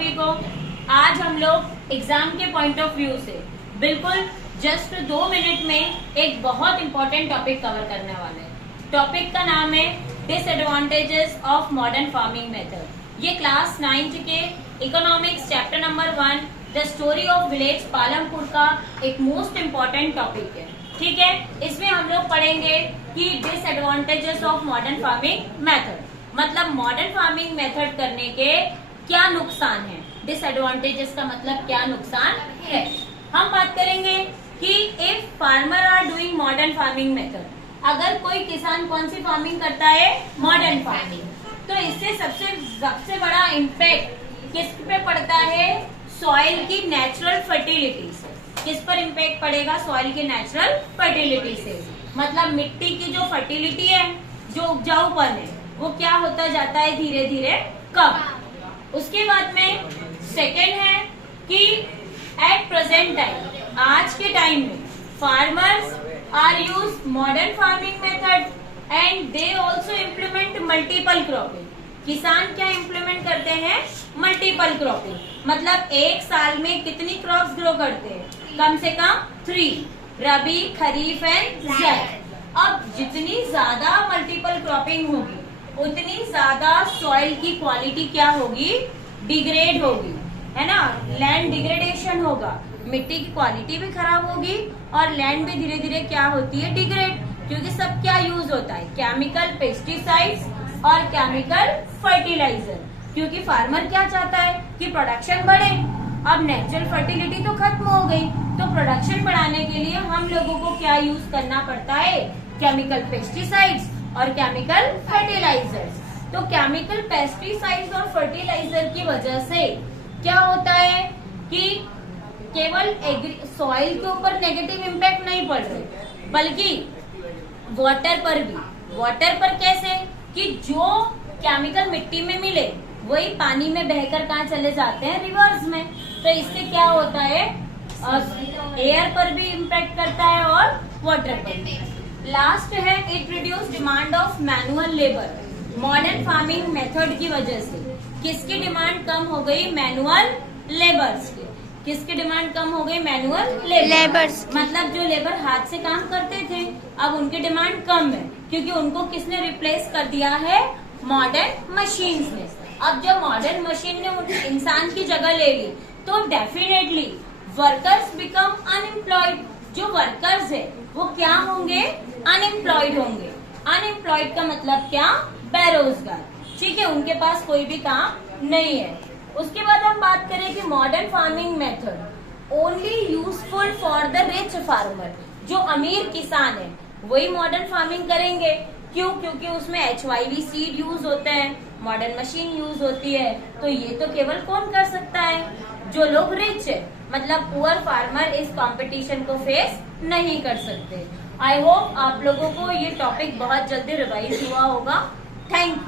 सभी को। आज हम लोग एग्जाम के पॉइंट ऑफ व्यू से बिल्कुल जस्ट 2 मिनट में एक बहुत इंपॉर्टेंट टॉपिक कवर करने वाले हैं। टॉपिक का नाम है disadvantages of modern farming method. ये क्लास 9th के economics chapter number 1 the story of village Palampur का एक मोस्ट इम्पॉर्टेंट टॉपिक है। ठीक है, इसमें हम लोग पढ़ेंगे कि disadvantages of modern farming method, मतलब मॉडर्न फार्मिंग मेथड करने के क्या नुकसान है। डिसएडवांटेजेस का मतलब क्या नुकसान है। हम बात करेंगे कि if farmer are doing modern farming method, अगर कोई किसान कौन सी फार्मिंग करता है, मॉडर्न फार्मिंग, तो इससे सबसे बड़ा इम्पैक्ट किस पे पड़ता है, सॉइल की नेचुरल फर्टिलिटी से। किस पर इम्पैक्ट पड़ेगा, सॉइल की नेचुरल फर्टिलिटी से। मतलब मिट्टी की जो फर्टिलिटी है, जो उपजाऊपन है, वो क्या होता जाता है, धीरे धीरे कम। उसके बाद में सेकेंड है कि एट प्रेजेंट टाइम, आज के टाइम में farmers are use modern farming method and they also implement multiple cropping. किसान क्या इम्प्लीमेंट करते हैं, मल्टीपल क्रॉपिंग। मतलब एक साल में कितनी क्रॉप्स ग्रो करते हैं, कम से कम 3, रबी, खरीफ एंड ज़ैद। अब जितनी ज्यादा मल्टीपल क्रॉपिंग होगी उतनी ज्यादा सॉइल की क्वालिटी क्या होगी, डिग्रेड होगी, है ना। लैंड डिग्रेडेशन होगा, मिट्टी की क्वालिटी भी खराब होगी और लैंड भी धीरे धीरे क्या होती है, डिग्रेड। क्योंकि सब क्या यूज होता है, केमिकल पेस्टिसाइड्स और केमिकल फर्टिलाइजर। क्योंकि फार्मर क्या चाहता है कि प्रोडक्शन बढ़े। अब नेचुरल फर्टिलिटी तो खत्म हो गई, तो प्रोडक्शन बढ़ाने के लिए हम लोगों को क्या यूज करना पड़ता है, केमिकल पेस्टिसाइड्स और केमिकल फर्टिलाइजर्स। तो केमिकल पेस्टिसाइड्स और फर्टिलाइजर की वजह से क्या होता है कि केवल सॉइल के ऊपर नेगेटिव इम्पैक्ट नहीं पड़ रहे, बल्कि वाटर पर भी। वाटर पर कैसे कि जो केमिकल मिट्टी में मिले वही पानी में बहकर कहाँ चले जाते हैं, रिवर्स में। तो इससे क्या होता है, एयर पर भी इम्पैक्ट करता है और वाटर पर भी। लास्ट है it reduce demand of manual labour. Modern farming method की वजह से किसकी डिमांड कम हो गई, मैनुअल लेबर्स की। किसकी डिमांड कम हो गई, मैनुअल लेबर्स। मतलब जो लेबर हाथ से काम करते थे, अब उनकी डिमांड कम है, क्योंकि उनको किसने रिप्लेस कर दिया है, मॉडर्न मशीन्स ने। अब जब मॉडर्न मशीन ने इंसान की जगह ले ली, तो डेफिनेटली वर्कर्स बिकम अनएम्प्लॉयड। जो वर्कर्स है वो क्या होंगे, अनएम्प्लॉयड होंगे। अनएम्प्लॉयड का मतलब क्या, बेरोजगार। ठीक है, उनके पास कोई भी काम नहीं है। उसके बाद हम बात करें कि modern farming method only useful for the rich farmer. जो अमीर किसान है वही मॉडर्न फार्मिंग करेंगे। क्यों, क्योंकि उसमें HYV सीड यूज होते हैं, मॉडर्न मशीन यूज होती है। तो ये तो केवल कौन कर सकता है, जो लोग रिच है। मतलब पुअर फार्मर इस कंपटीशन को फेस नहीं कर सकते। आई होप आप लोगों को ये टॉपिक बहुत जल्दी रिवाइज हुआ होगा। Thank you.